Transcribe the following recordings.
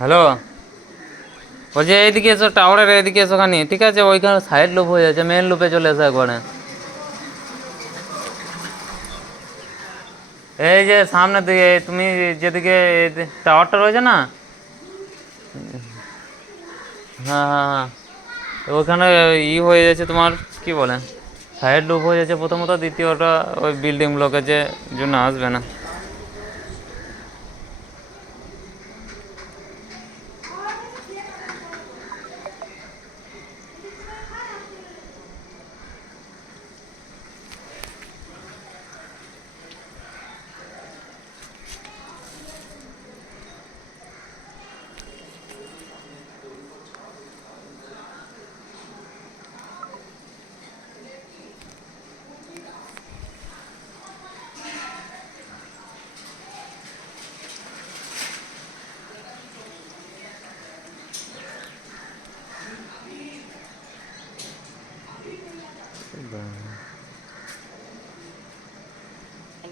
Hello, বলছি এইদিকে এসো, টাওয়ারের এইদিকে এসো খানি, ঠিক আছে? ওইখানে সাইড লুপ হয়ে যাচ্ছে, মেন লুপে চলে এসো একবারে। এই যে সামনের দিকে তুমি যেদিকে টাওয়ারটা রয়েছে না, হ্যাঁ হ্যাঁ হ্যাঁ, ওখানে হয়ে যাচ্ছে তোমার, কি বলে, সাইড লুপ হয়ে যাচ্ছে প্রথমত, দ্বিতীয়টা ওই বিল্ডিং ব্লকের যে জন্য আসবে না।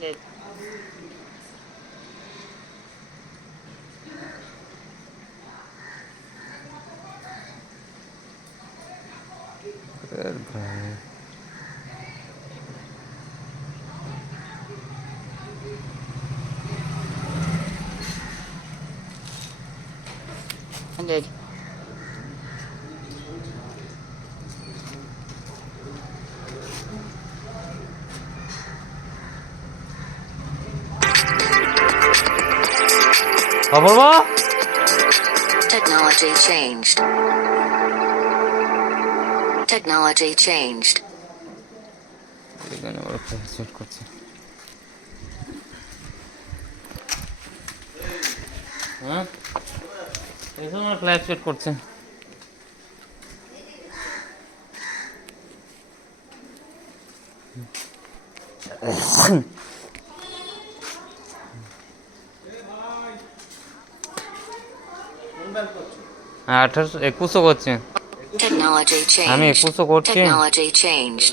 Ended. Ended. অপূর্ব, Technology changed. Technology changed. এখানে ওরা সেট করছে। হ্যাঁ, এসব আমার ফ্ল্যাশ সেট করছে। হ্যাঁ, 2100 করছে, Technology আমি changed. 2100 করছি। Technology changed.